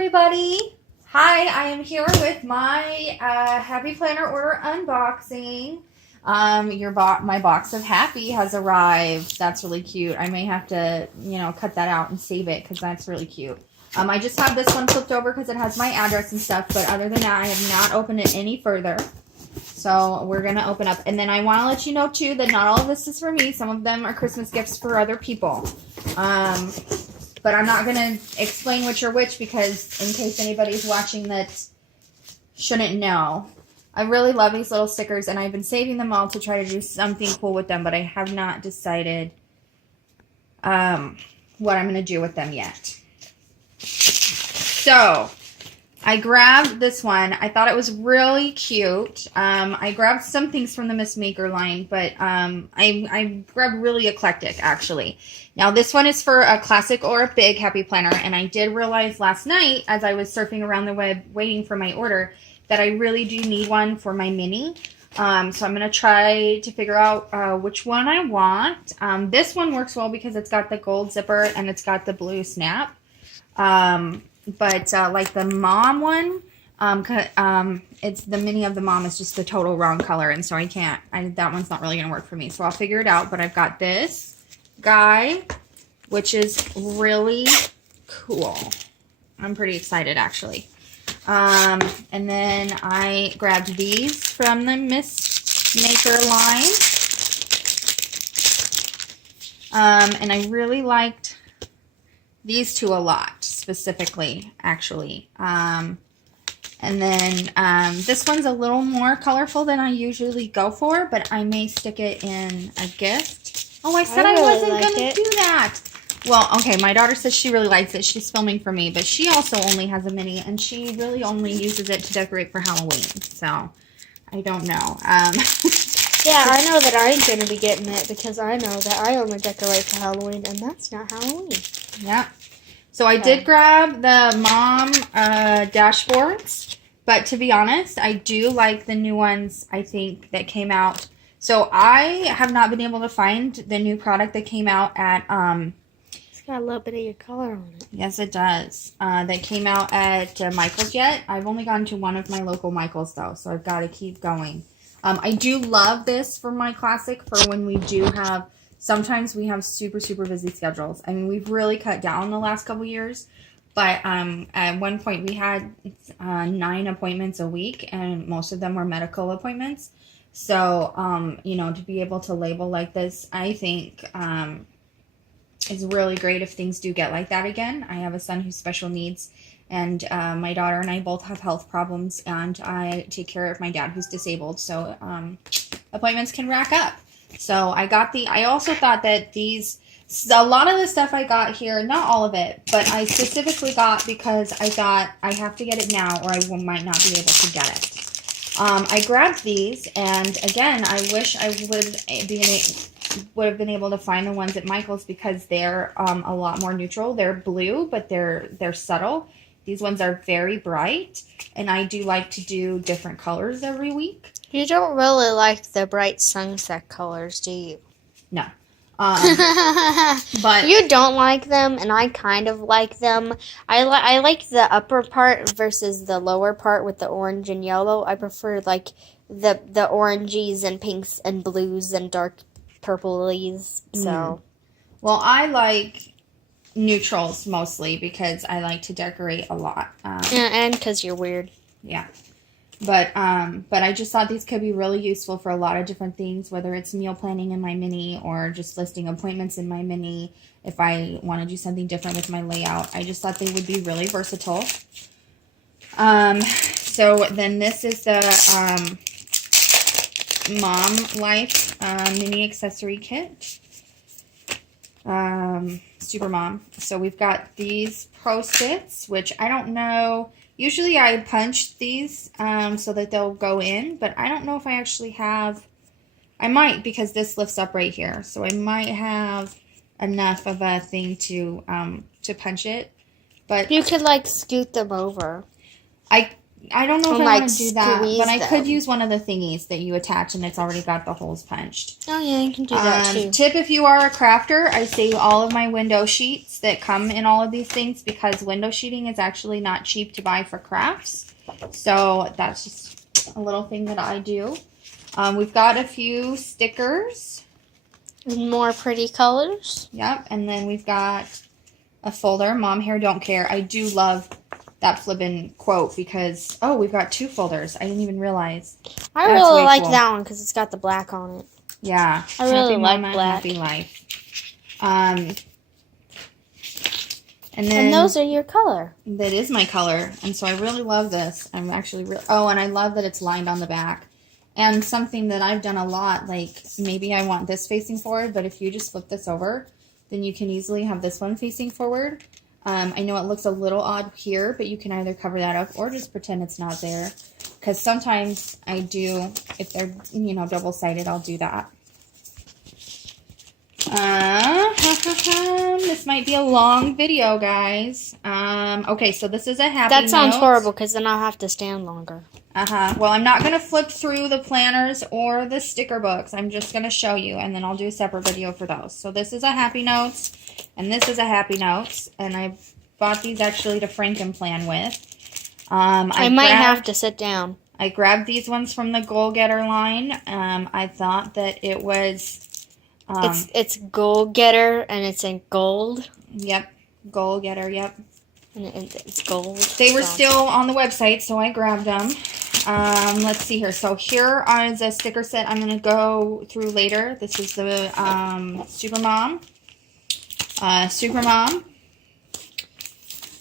everybody. Hi, I am here with my Happy Planner order unboxing. My box of Happy has arrived. That's really cute. I may have to, cut that out and save it because that's really cute. I just have this one flipped over because it has my address and stuff, but other than that, I have not opened it any further. So we're going to open up. And then I want to let you know, too, that not all of this is for me. Some of them are Christmas gifts for other people. But I'm not going to explain which are which because in case anybody's watching that shouldn't know. I really love these little stickers, and I've been saving them all to try to do something cool with them, but I have not decided what I'm going to do with them yet. So, I grabbed this one. I thought it was really cute. I grabbed some things from the Miss Maker line, but I grabbed really eclectic, actually. Now, this one is for a classic or a big Happy Planner, and I did realize last night, as I was surfing around the web waiting for my order, that I really do need one for my mini. So I'm going to try to figure out which one I want. This one works well because it's got the gold zipper and it's got the blue snap. But like the mom one, it's the mini of the mom is just the total wrong color, and so that one's not really going to work for me. So I'll figure it out, but I've got this guy, which is really cool. I'm pretty excited, actually. And then I grabbed these from the Miss Maker line. And I really liked these two a lot, specifically, actually. And then this one's a little more colorful than I usually go for, but I may stick it in a gift. Oh, I said I wasn't going to do that. Well, okay, my daughter says she really likes it. She's filming for me, but she also only has a mini, and she really only uses it to decorate for Halloween. So, I don't know. Yeah, I know that I'm going to be getting it because I know that I only decorate for Halloween, and that's not Halloween. Yeah. So I did grab the mom dashboards, but to be honest, I do like the new ones, I think, that came out. So I have not been able to find the new product that came out at... It's got a little bit of your color on it. Yes, it does. That came out at Michael's yet. I've only gone to one of my local Michael's, though, so I've got to keep going. I do love this for my classic for when we do have... Sometimes we have super, super busy schedules. I mean, we've really cut down the last couple years. But at one point, we had 9 appointments a week, and most of them were medical appointments. So, to be able to label like this, I think is really great if things do get like that again. I have a son who's special needs, and my daughter and I both have health problems, and I take care of my dad who's disabled. So, appointments can rack up. So I also thought that a lot of the stuff I got here, not all of it, but I specifically got because I thought I have to get it now or I might not be able to get it. I grabbed these, and again, I wish I would have been able to find the ones at Michael's because they're a lot more neutral. They're blue, but they're subtle. These ones are very bright, and I do like to do different colors every week. You don't really like the bright sunset colors, do you? No. But you don't like them, and I kind of like them. I like the upper part versus the lower part with the orange and yellow. I prefer like the oranges and pinks and blues and dark purplies. So, well, I like neutrals mostly because I like to decorate a lot. And because you're weird. Yeah. But I just thought these could be really useful for a lot of different things, whether it's meal planning in my mini or just listing appointments in my mini. If I want to do something different with my layout, I just thought they would be really versatile. So then this is the Mom Life mini accessory kit. Super Mom. So we've got these Post-its, which I don't know. Usually I punch these so that they'll go in, but I don't know if I actually have. I might because this lifts up right here, so I might have enough of a thing to punch it. But you could like scoot them over. I don't know if And, I like, want to do that, squeeze but I could them. use one of the thingies that you attach and it's already got the holes punched. Oh yeah, you can do that too. Tip if you are a crafter, I save all of my window sheets that come in all of these things because window sheeting is actually not cheap to buy for crafts. So that's just a little thing that I do. We've got a few stickers. More pretty colors. Yep, and then we've got a folder, Mom Hair Don't Care. I do love that flippin' quote because, oh, we've got 2 folders. I didn't even realize. I That's really way like cool. that one because it's got the black on it. Yeah. I really Happy like Mama, black. Happy Life. And then And those are your color. that is my color, and so I really love this. I'm actually oh, and I love that it's lined on the back. And something that I've done a lot, like maybe I want this facing forward, but if you just flip this over, then you can easily have this one facing forward. I know it looks a little odd here, but you can either cover that up or just pretend it's not there. Because sometimes I do, if they're, double-sided, I'll do that. This might be a long video, guys. Okay, so this is a happy That sounds note. horrible because then I'll have to stand longer. Well, I'm not going to flip through the planners or the sticker books. I'm just going to show you, and then I'll do a separate video for those. So this is a happy notes, and this is a happy notes, and I bought these actually to Frankenplan with. I might have to sit down. I grabbed these ones from the Goal Getter line. I thought that it was... It's Goal Getter, and it's in gold. Yep, Goal Getter, yep. And it's gold. They were still on the website, so I grabbed them. Let's see here. So here is a sticker set I'm going to go through later. This is the Supermom.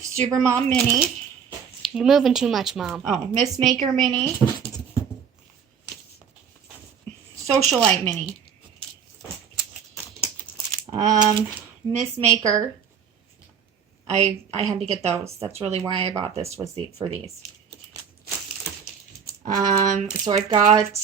Supermom Mini. You're moving too much, Mom. Oh, Miss Maker Mini. Socialite Mini. Miss Maker. I had to get those. That's really why I bought this, was for these. So I've got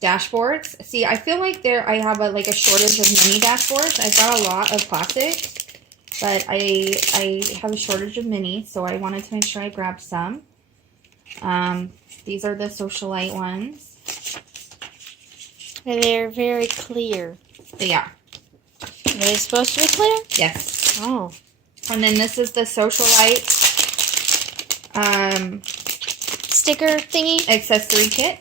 dashboards. See, I feel like I have a shortage of mini dashboards. I've got a lot of plastic, but I have a shortage of mini, so I wanted to make sure I grabbed some. These are the Socialite ones. They're very clear. They are. Are they supposed to be clear? Yes. Oh. And then this is the Socialite Sticker thingy? accessory kit.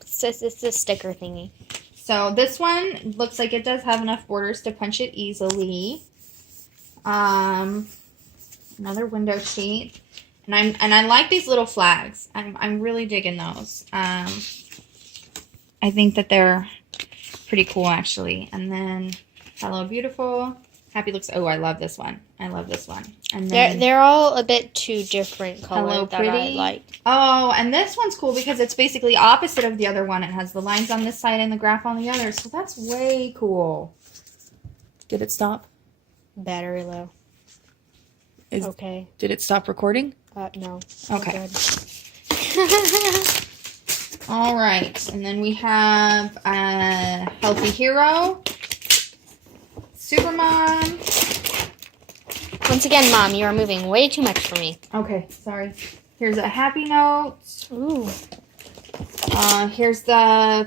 It's a sticker thingy. So this one looks like it does have enough borders to punch it easily. Another window sheet. And I like these little flags. I'm really digging those. I think that they're pretty cool actually. And then Hello Beautiful. Happy looks. Oh, I love this one. I love this one. And then They're all a bit too different colors Hello that I Pretty. like. Oh, and this one's cool because it's basically opposite of the other one. It has the lines on this side and the graph on the other. So that's way cool. Did it stop? Battery low. Okay. Did it stop recording? No. Okay. All right. And then we have Healthy Hero. Supermom. Once again, Mom, you are moving way too much for me. Okay, sorry. Here's a Happy Note. Ooh. Here's the, I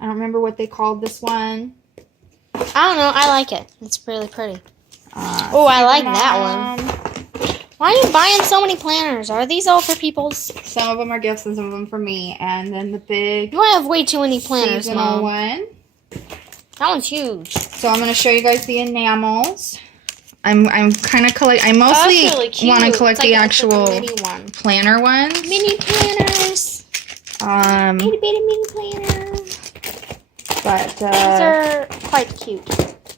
don't remember what they called this one. I don't know. I like it. It's really pretty. Oh, I like that one. Why are you buying so many planners? Are these all for people's? Some of them are gifts and some of them for me. And then the big You have way too many planners, seasonal Mom. one. That one's huge. So I'm going to show you guys the enamels. I'm kind of collect. I mostly That's really cute. want to collect It's the like actual a mini one. planner ones. Mini planners. Itty bitty mini planners. But These are quite cute.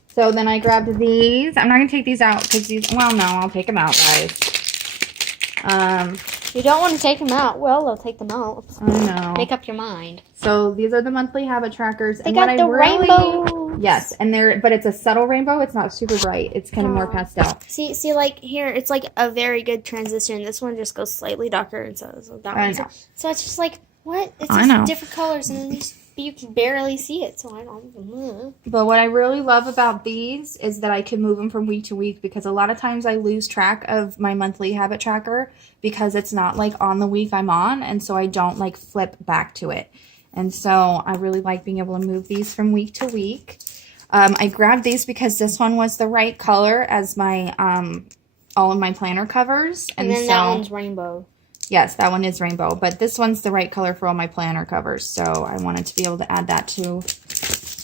so then I grabbed these. I'm not gonna take these out because these. Well, no, I'll take them out, guys. You don't want to take them out. Well, they'll take them out. I know. Make up your mind. So these are the monthly habit trackers. They got the rainbows. Yes, and but it's a subtle rainbow. It's not super bright. It's kind of more pastel. See, like here, it's like a very good transition. This one just goes slightly darker, and so that I one. know. So it's just like what? It's I just know. different colors, and then these. But you can barely see it, so I don't. But what I really love about these is that I can move them from week to week, because a lot of times I lose track of my monthly habit tracker because it's not like on the week I'm on, and so I don't like flip back to it. And so I really like being able to move these from week to week. I grabbed these because this one was the right color as my all of my planner covers. And then that one's rainbow. Yes, that one is rainbow, but this one's the right color for all my planner covers, so I wanted to be able to add that too.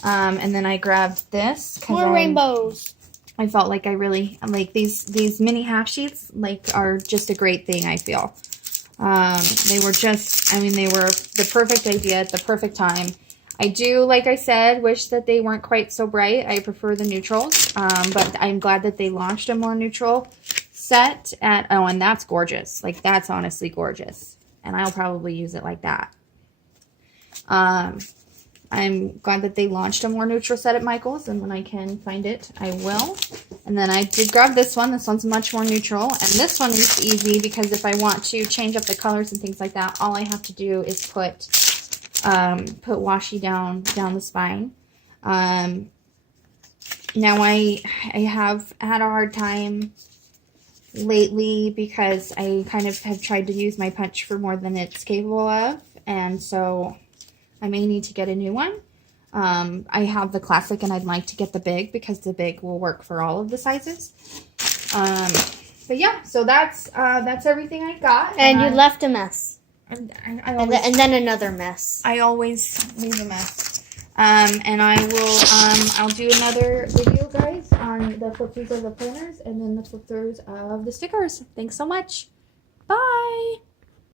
And then I grabbed this. More rainbows. I felt like I really, like these mini half sheets, like, are just a great thing, I feel. They were just, I mean, they were the perfect idea at the perfect time. I do, like I said, wish that they weren't quite so bright. I prefer the neutrals, but I'm glad that they launched a more neutral set at, oh, and that's gorgeous. Like, that's honestly gorgeous. And I'll probably use it like that. I'm glad that they launched a more neutral set at Michael's, and when I can find it, I will. And then I did grab this one. This one's much more neutral, and this one is easy because if I want to change up the colors and things like that, all I have to do is put washi down the spine. Now I have had a hard time lately because I kind of have tried to use my punch for more than it's capable of, and so I may need to get a new one. I have the classic and I'd like to get the big because the big will work for all of the sizes. But yeah, so that's everything I got. And you left a mess. And then another mess. I always leave a mess. And I will, I'll do another video, guys, on the flip-throughs of the planners and then the flip-throughs of the stickers. Thanks so much. Bye.